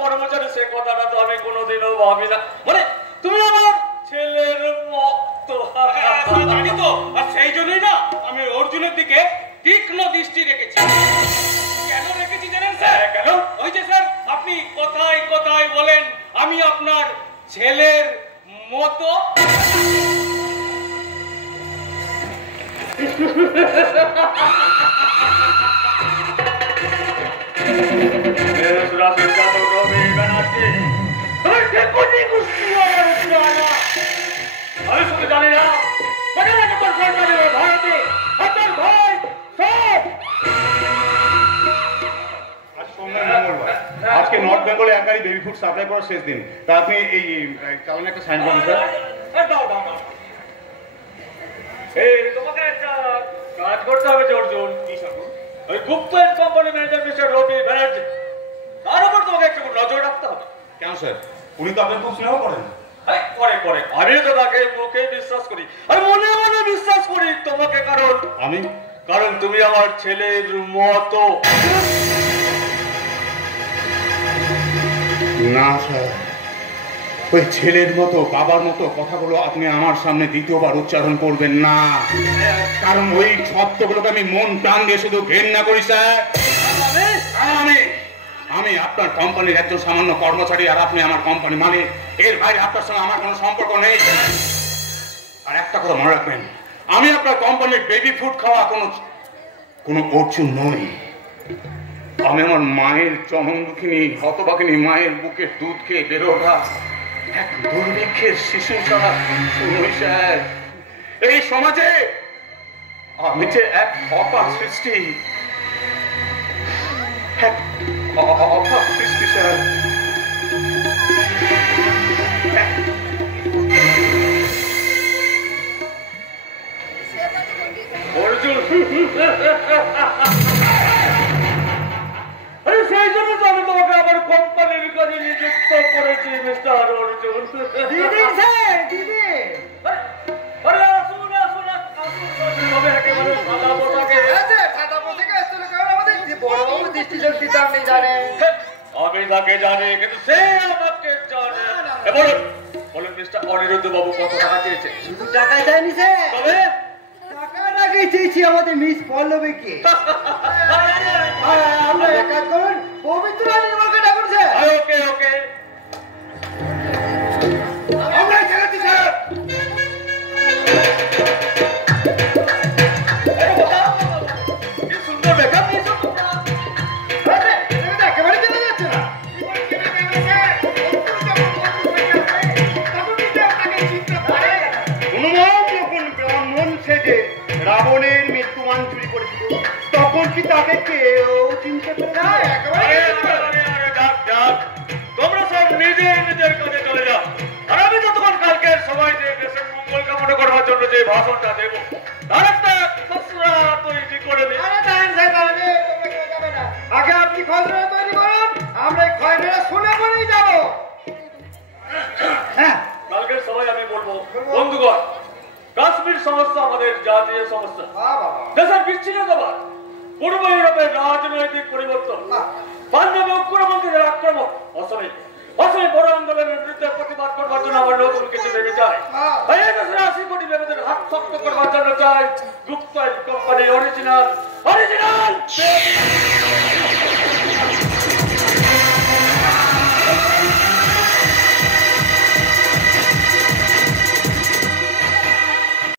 কর্মচারী সে কথাটা তো আমি কোনোদিনও ভাবি না। মানে তুমি আমার ছেলের মতো। জানি তো, আর সেই জন্যই না আমি অর্জুনের দিকে তীক্ষ্ণ দৃষ্টি রেখেছি। কেন রেখেছি জানেন স্যার? কেন? ওই যে স্যার, আপনি কথায় কথায় বলেন আমি আপনার ছেলের মতো। আমি শুধু জানি না ভারতে আজকে নর্থ বেঙ্গলে এক গাড়ি বেবি ফুড সাপ্লাই করার শেষ দিন, তা আপনি এই চালানে একটা সাইন করুন স্যার। তোমাকে একটা কাজ করতে হবে যে অর্জুন, ওই গুপ্তা কোম্পানি ম্যানেজার মিস্টার রবি ব্যানার্জি, তার উপর তোমাকে একটু নজর রাখতে হবে। কেন স্যার? উনি তো আপনার খুব স্নেহ করেন। করে করে আমি তো তাকে মুখে বিশ্বাস করি আর মনে মনে বিশ্বাস করি তোমাকে, কারণ তুমি আমার ছেলের মতো। না স্যার, ওই ছেলের মতো বাবার মতো কথাগুলো আপনি আমার সামনে দ্বিতীয়বার উচ্চারণ করবেন না, কারণ ওই শব্দগুলোকে আমি মন প্রাণ দিয়ে শুধু ঘেন্না করি স্যার। আমি আপনার কোম্পানির একজন সামান্য কর্মচারী আর আপনি আমার কোম্পানি মালিক, এর বাইরে আপনার সঙ্গে আমার কোনো সম্পর্ক নেই। আর একটা কথা মনে রাখবেন, আমি আপনার কোম্পানির বেবি ফুড খাওয়া কোনো অর্জুন নই। আমি আমার মায়ের চরণ দুঃখিনী হতবাকিনী মায়ের বুকের দুধ খেয়ে বেড়ে ওঠা এক দুর্ভিক্ষের শিশু স্যার। এই সমাজে আমি যে এক অপার সৃষ্টি, অপার সৃষ্টি স্যার। অর্জুন, সেই জন্য তো আমি তোমাকে আমার কোম্পানির কাজে নিযুক্ত করেছি মিস্টার অর্জুন। আমি তাকে জানি, কিন্তু সে আমাকে জানে। বলুন মিস্টার অনিরুদ্ধ বাবু কত টাকা চেয়েছে? শুধু টাকা চাইনি স্যার, তবে টাকার আগে চেয়েছি আমাদের মিস পল্লবীকে। আমরা এক কাজ করুন, পবিত্র নির্মলকে ডাকুন স্যার। ওকে ওকে, আমরা চালাচ্ছি স্যার। কি সুন্দর মেকআপ নিয়েছো তোমরা। একেবারে চেনা যাচ্ছে না। হনুমান যখন ব্রাহ্মণ সেজে রাবণের মৃত্যুমান চুরি করেছিল, তখন কি তাকে কেউ চিনতে পারে? তোমরা সব নিজের নিজের কাজে চলে যাও, আর আমি যতক্ষণ কালকে সবাই যে দেশের মঙ্গল কামনা করবার জন্য যে ভাষণটা দেবো তার একটা খসড়া তৈরি করে দিই। আগে আপনি খসড়া তৈরি করুন, আমরা এই খসড়া শুনে পরেই যাবো। হ্যাঁ, কালকে সবাই আমি বলবো, বন্ধুগণ, কাশ্মীর সমস্যা আমাদের জাতীয় সমস্যা, দেশের বিচ্ছিন্নতাবাদ, পূর্ব ইউরোপের রাজনৈতিক পরিবর্তন, পাঞ্জাবে উগ্রপন্থীদের আক্রমণ, অসমে বড় আন্দোলনের বিরুদ্ধে প্রতিবাদ করবার জন্য আমার নতুন কিছু ভেবে চাই। 80 কোটি ভেবেদের হাত শক্ত করবার জন্য চাই